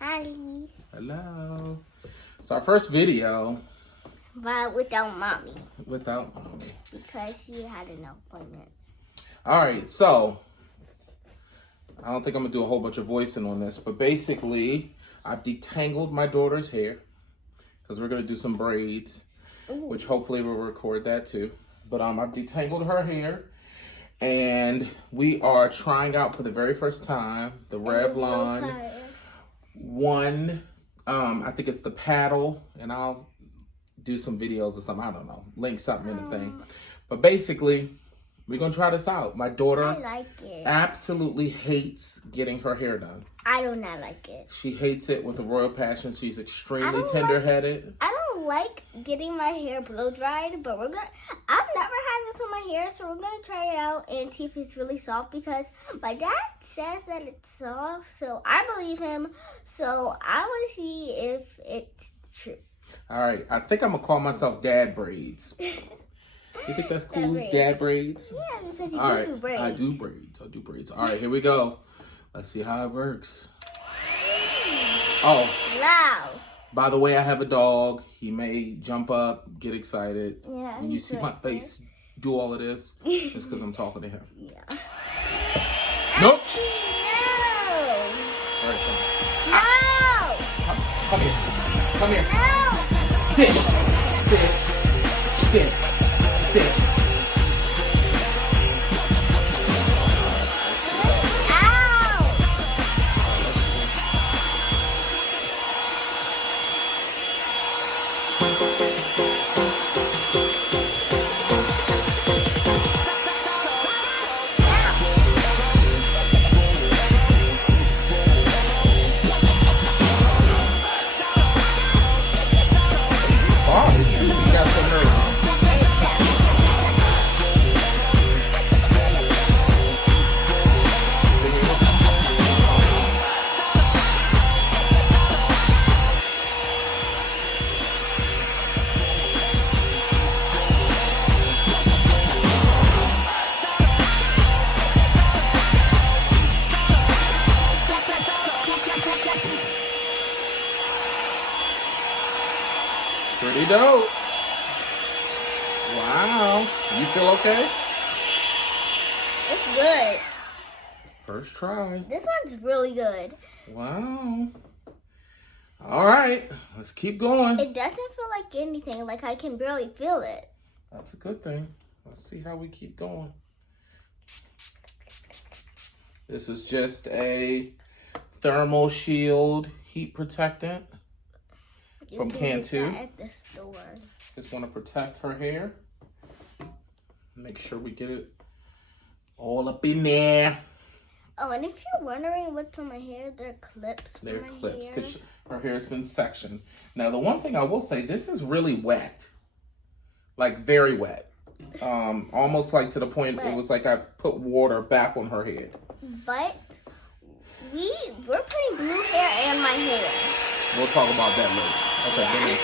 Hi. Hello. It's our first video. But without mommy. Without mommy. Because she had an appointment. Alright, so I don't think I'm going to do a whole bunch of voicing on this, but basically I've detangled my daughter's hair because we're going to do some braids, which hopefully we'll record that too. But I've detangled her hair and we are trying out for the very first time the Revlon one. I think it's the paddle, and I'll do some videos or something. I don't know. Link something in the thing. But basically, we're going to try this out. My daughter absolutely hates getting her hair done. I do not like it. She hates it with a royal passion. She's extremely tender-headed. I don't like getting my hair blow dried, but I've never had this on my hair, so we're going to try it out and see if it's really soft, because my dad says that it's soft, so I believe him. So I want to see if it's true. All right. I think I'm going to call myself Dadbraids. You think that's cool? Dadbraids? Yeah, because you do braids. I do braids. All right, here we go. Let's see how it works. Oh. Wow. By the way, I have a dog. He may jump up, get excited. Yeah. When you see my face do all of this, it's because I'm talking to him. Yeah. Nope. No. All right, No. come here. Come here. No. Sit. Pretty dope. Wow. You feel okay? It's good. First try. This one's really good. Wow. All right. Let's keep going. It doesn't feel like anything. Like I can barely feel it. That's a good thing. Let's see how we keep going. This is just a thermal shield heat protectant from Cantu. At the store. Just want to protect her hair. Make sure we get it all up in there. Oh, and if you're wondering what's on my hair, they're clips. They're clips because her hair has been sectioned. Now, the one thing I will say, this is really wet. Like very wet. Almost like to the point it was like I put water back on her head. But we're putting blue hair in my hair. We'll talk about that later. Okay, give me.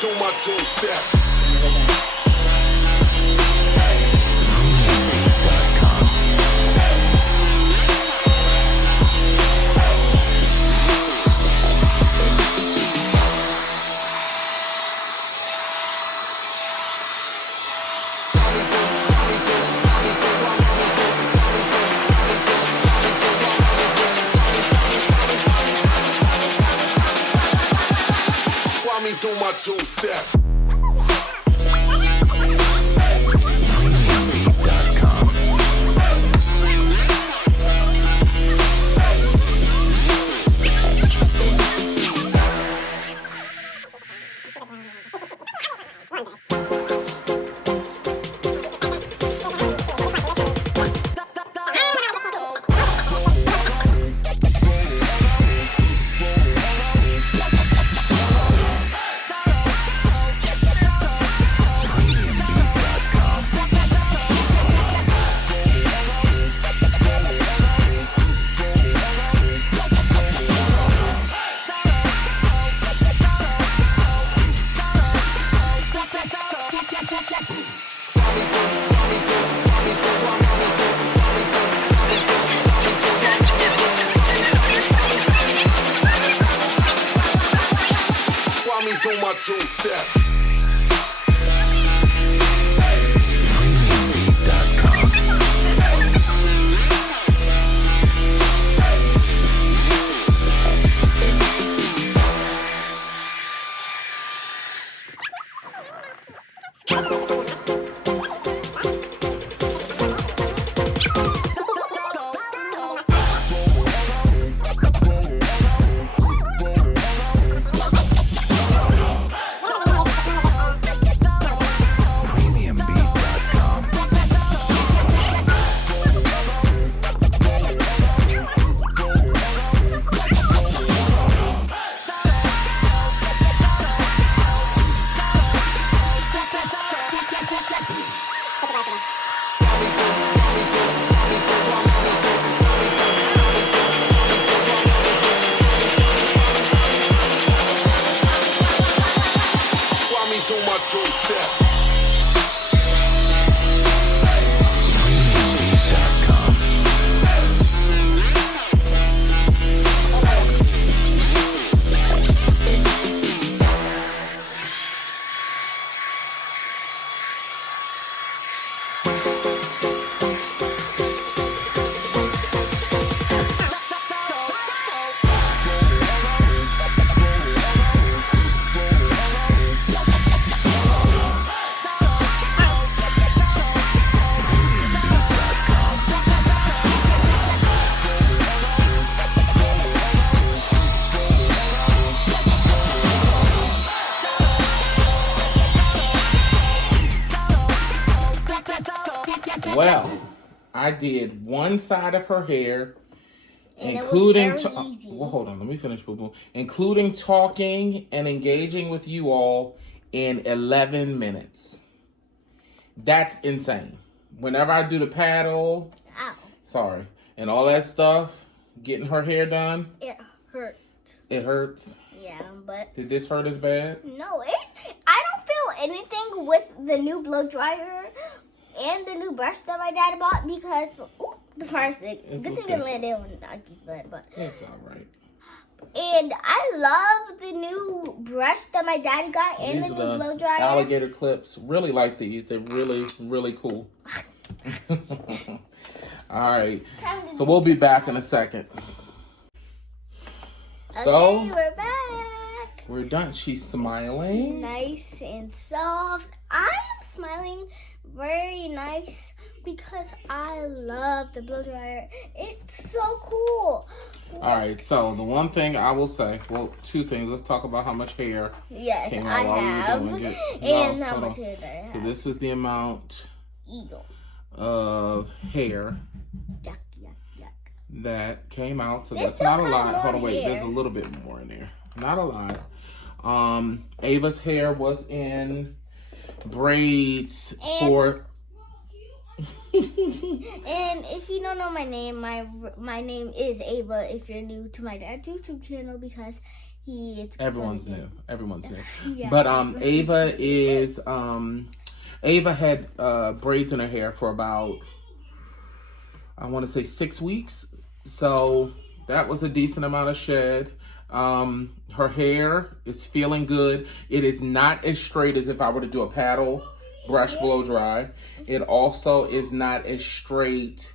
Do my two-step. Do my two-step. me do my two-step. Do my two-step. Well, I did one side of her hair, And including. it was very easy. Well, hold on, let me finish, boo boo. Including talking and engaging with you all in 11 minutes. That's insane. Whenever I do the paddle, and all that stuff, getting her hair done, It hurts. it hurts. Yeah, but Did this hurt as bad? no, I don't feel anything with the new blow dryer and the new brush that my dad bought because the first thing, It's good thing okay. it landed on Nike's bed, but It's all right. and I love the new brush that my daddy got and These the are new blow dryer. alligator clips. Really like these. They're really, really cool. All right. So we'll be back in a second. So Okay, we're back. we're done. She's smiling. Nice and soft. I am smiling very nice because I love the blow dryer. It's so cool. All right. So the one thing I will say, well, two things. Let's talk about how much hair Yes, came I out while have. we were doing it. And No, how hold much on. hair that I So have. this is the amount Eagle. of hair Yuck, yuck, yuck. that came out. So There's that's still not a kinda lot. more Hold on, wait. hair. There's a little bit more in there. Not a lot. Ava's hair was in braids And- for. And if you don't know my name, my name is Ava. If you're new to my dad's YouTube channel, because it's Everyone's new. Everyone's new. Yeah. But Ava is Ava had braids in her hair for about, I want to say 6 weeks. So that was a decent amount of shed. Her hair is feeling good. It is not as straight as if I were to do a paddle brush blow dry. It also is not as straight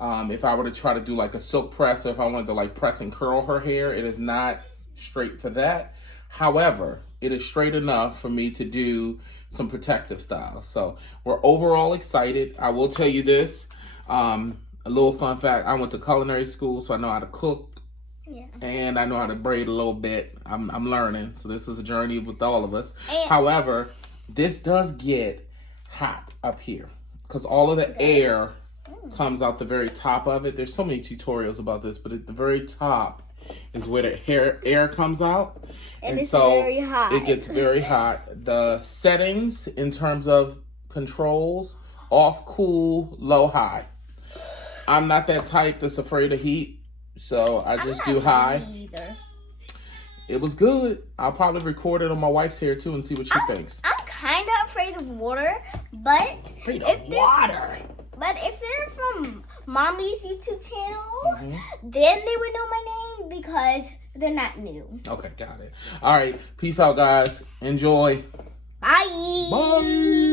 if I were to try to do like a silk press, or if I wanted to like press and curl her hair. It is not straight for that. However, it is straight enough for me to do some protective styles. So we're overall excited. I will tell you this, a little fun fact, I went to culinary school, so I know how to cook. Yeah. And I know how to braid a little bit. I'm learning. So this is a journey with all of us. And- However, this does get hot up here because all of the air comes out the very top of it. There's so many tutorials about this, but at the very top is where the air comes out. And it's so very hot. It gets very hot. The settings in terms of controls, off, cool, low, high. I'm not that type that's afraid of heat. So I just do high. Either. It was good. I'll probably record it on my wife's hair too and see what she thinks. I'm kind of afraid of water, but Afraid if of they're- water. But if they're from Mommy's YouTube channel, Mhm. then they would know my name because They're not new. Okay, got it. All right, peace out, guys. Enjoy. Bye. Bye.